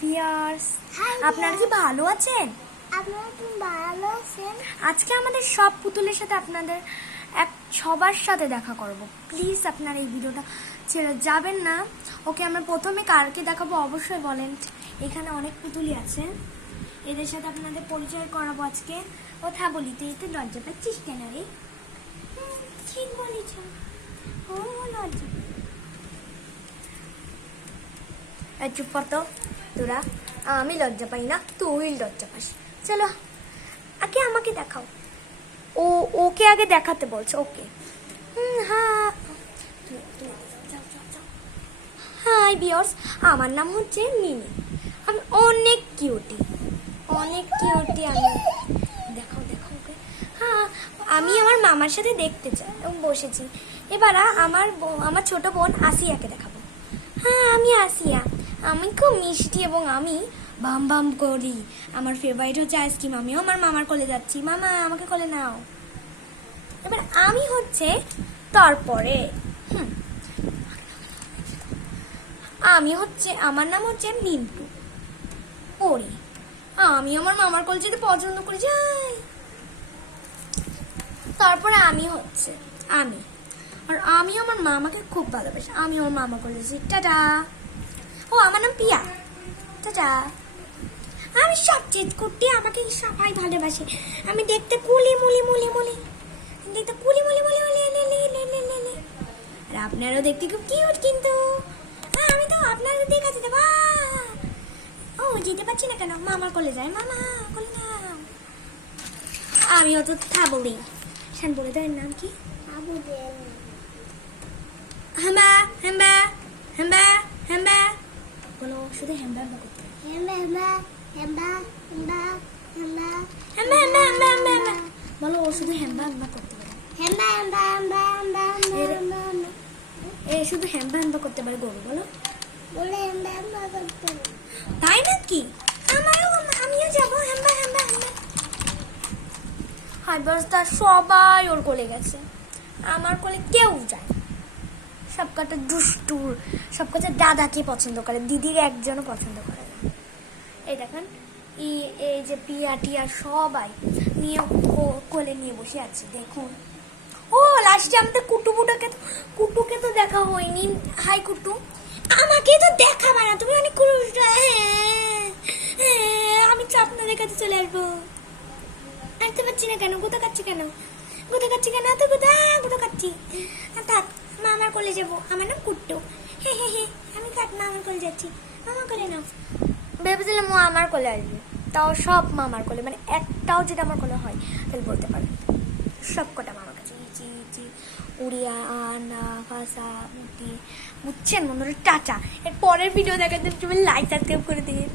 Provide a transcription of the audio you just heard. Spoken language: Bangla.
ভিউয়ার্স, আপনারা কি ভালো আছেন? আপনারা কি ভালো আছেন? আজকে আমাদের সব পুতুলের সাথে আপনাদের সবার সাথে দেখা করব। প্লিজ আপনারা এই ভিডিওটা ছেড়ে যাবেন না। ওকে, আমরা প্রথমে কারকে দেখাবো অবশ্যই বলেন। এখানে অনেক পুতুলই আছে, এদের সাথে আপনাদের পরিচয় করাবো আজকে। কথা বলিতে এতে লজ্জা পাচ্ছিস কেন রে? ঠিক বলেছ, ও লজ্জা। চুপ কর তো তোরা, আমি লজ্জা পাই না, তুই লজ্জা পাস। চলো আগে আমাকে দেখাও। ওকে আগে দেখাতে বলছে। ওকে, হ্যাঁ। হাই ভিউয়ার্স, আমার নাম হচ্ছে মিনি। আমি অনেক কিউটি আমি। দেখাও ওকে। হ্যাঁ, আমি আমার মামার সাথে দেখতে চাই বসেছি। এবার আমার ছোট বোন আসিয়াকে দেখাবো। হ্যাঁ, আমি আসিয়া। আমি খুব মিষ্টি এবং আমি বাম বাম করি। আমার ফেভারিট হচ্ছে আইসক্রিম। আমিও আমার মামার কোলে যাচ্ছি। মামা আমাকে কোলে নাও। এবার আমি হচ্ছে তারপরে আমার নাম হচ্ছে মিন্টু। ওরে, আমি আমার মামার কোলে যেতে পছন্দ করি যাই। তারপরে আমি আর আমি আমার মামাকে খুব ভালোবাসি। আমি আমার মামা কোলে যাচ্ছি। টাটা। ও, আমার নাম পিয়া। টাটা। আমি সবচেয়ে কুটি, আমাকে সবাই ভালোবাসে। আমি দেখতে কুলি মুলি দেখতে কুলি মুলি আর আপনারাও দেখতে খুব কিউট। কিন্তু আমি তো আপনাদের দেখাচ্ছি না। ও, যেতে পারছি না কেন? মামার কোলে যায়। মামা কোলে না। আমিও তো বলি। শান বলে দেয় নাম কি? হেম্বা হেম্বা হেম্বা হেম্বা বলো। শুধু হেম্বা হেম্বা করতে বলো। ও শুধু হেম্বা হেম্বা করতে পারে। শুধু হেম্বা হেম্বা করতে পারে। গরু বলো। তাই নাকি? আমিও যাবো হেম্বা হেম্বা হেম্বা। হাই বস্তা সবাই ওর কোলে গেছে, আমার কোলে কেউ যায়। সব কটা দুষ্টুর, সব কটা দাদাকে পছন্দ করে, দিদির একজনও পছন্দ করে না। এই দেখেন, এই যে পিয়া টিয়া সবাই নিয়ে কোলে নিয়ে বসে আছে। দেখুন, ও লাস্টে আমাদের কুটুকে তো দেখা হয়নি। হাই কুটু, আমাকে তো দেখাবে না তুমি? অনেক আমি তো আপনাদের কাছে চলে আসবো। আসতে পারছি না কেন? গুতো খাচ্ছি কেন? এত গুতো খাচ্ছি। থাক, মামার কোলে যাবো। আমার নাম কুট্টু। আমি থাক, মামার কোলে যাচ্ছি। মামার কোলে নাও। ভেবেছিলাম ও আমার কোলে আসবে, তাও সব মামার কোলে, মানে একটাও যেটা আমার কোলে হয় তাহলে বলতে পারে। সব কটা মামার কাছে। উড়িয়া আনা ভাষা বুঝছেন বন্ধুরা? টাটা। এর পরের ভিডিও দেখার জন্য তুমি লাইক সাবস্ক্রাইব করে দিন।